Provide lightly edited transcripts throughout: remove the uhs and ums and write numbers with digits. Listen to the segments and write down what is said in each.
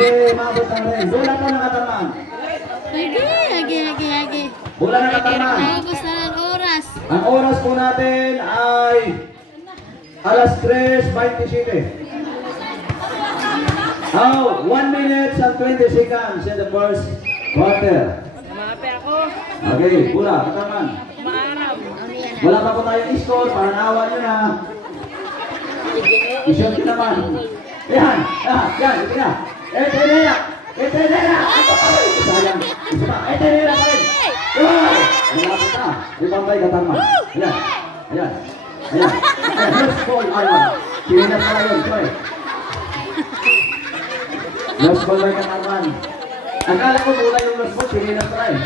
Hindi, mabot ang rin. Bola po nakatamaan. Lagi. Bola nakatamaan. Naubos na ang oras. Ang oras po natin ay alas 3:27. Oh, 1 minute and 20 seconds in the first quarter. Mape ako. Okay, bola, katamaan. Maaram. Wala pa po tayong score, para naawa nyo na. Isyon din naman. Yan, ito na. Etenera! Ito pa rin! Sayang. Isa pa, Etenera pa rin! Wow! Malapit na. Ibambay katama. Ayan. First ball, Ivan. Pininas pala yun, sorry. Lost ball by Katarman. Akala ko bola yung lost ball, pininas pala eh.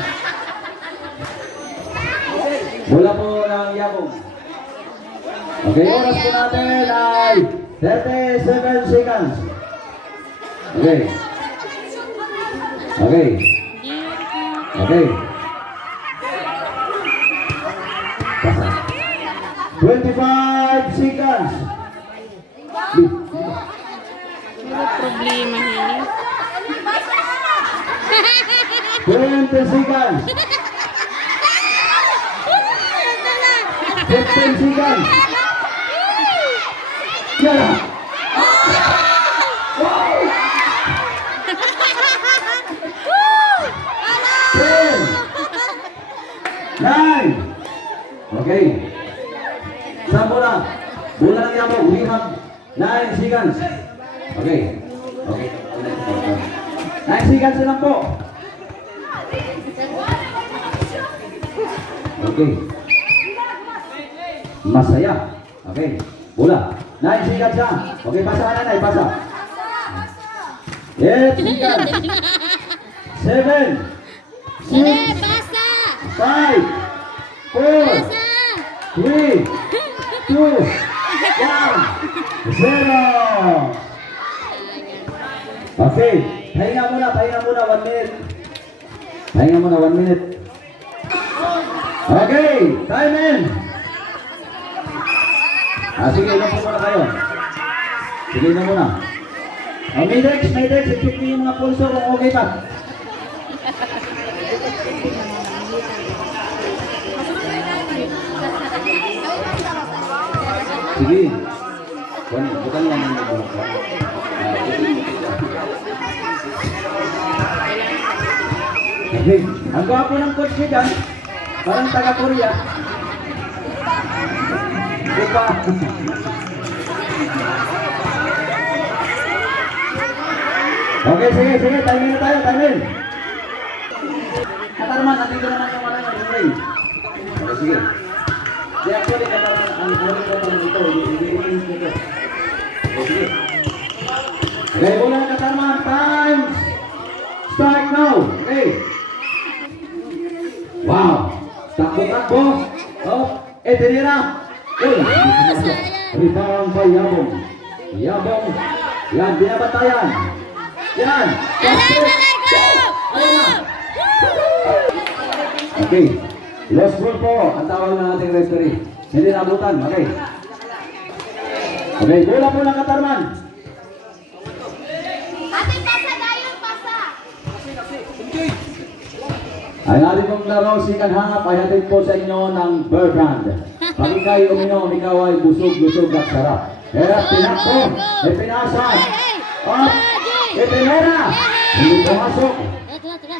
Bola po ng Yabong. Okay, oras po natin ay 37 seconds. Okay. 25 seconds. May problema ini. 20 seconds. 15 seconds. Yan na. Wow! 10 9. Okay. Saan bola? Bola ng Yabong. We have 9 seconds. Okay. 9 seconds na lang po. Okay. Masaya. Okay. Bola. 9 seconds na. Okay, pasa ka na, pasa. 8 seconds. 7 6 Basta! 5 4 3 2 1 0. Okay. Pahinga muna 1 minute. Pahinga muna 1 minute. Okay, time in. Sige, ilan po muna kayo. Sige na muna. May Dex, i-check niyo yung mga pulso kung okay pa. Sige. Bukan lang yung mga. Okay, ang gwapo ng coach niya dyan, parang taga-Korea. Diba? Okay, sige, timing na tayo, timing. Katarman, nandito naman yung mga yung okay, sige. Di actually, Katarman, ang boring ko naman ito, hindi ito. Okay, sige. Okay, bola na Katarman, time start now. Okay. Wow, takbo. Oh, Etenera. Rebound by Yabong. Yan, binabatayan. Yan. Okay. Lost ball po. Ang tawag ng ating referee. Hindi nabutan. Okay. Okay, bola po ng Katarman. Ang ating pong laro, sikan hangap ay hatid po sa inyo ng Berbrand. Pag ikaw'y uminom, ikaw ay busog at sarap. Kaya pinakbo, pinasa, Etenera, hindi pumasok.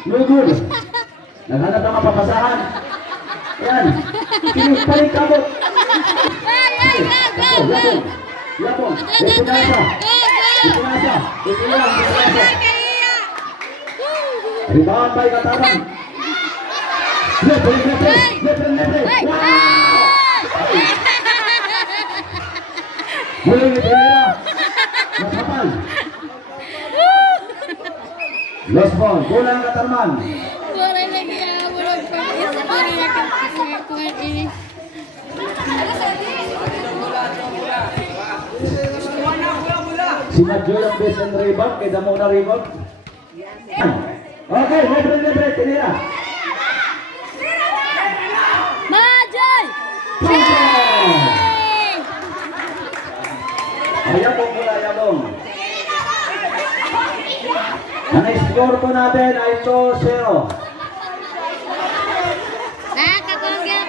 No good. Naghanap ng mapapasahan. Yan. Balik kabot. Yapon. Ipinasa. Rebound by Katarman. Lebre. Wow! Muli Etenera. Masapal. Lost ball. Bola ng Katarman. Si Madjo yung best and rebound. Kaya damo na rebound. Okay, lebre. Etenera. Majoy! Ayabong bola, Yabong. Ang score po natin ay 2-0.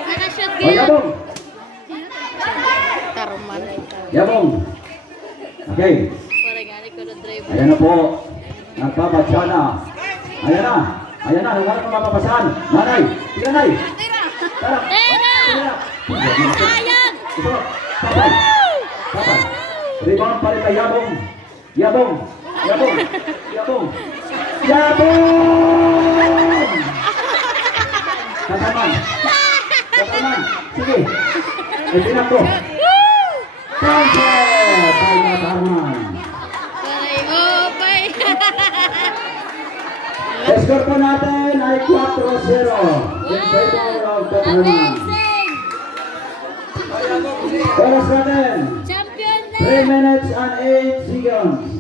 Nakashoot O, Yabong. Taruman. Yabong. Okay. Parang ko na drive. Ayan na po. Nagpapatsa na. Ayan na. Ayan na. Nung ano mapapasahan. Nanay. Sige, Nanay. Tara. Tira! Sayang! Ito. Papay. Papay. Rebound pa rin kay Yabong. Yabong. Yabong. Yabong. Yabong! Kataman. Kataman. Sige. Itinan ko. Counter! Kay Kataman. Parang opay. Score po natin ay 4-0. In favor of Kataman. Amazing! Oras natin. Champion na! 3 minutes and 8 seconds.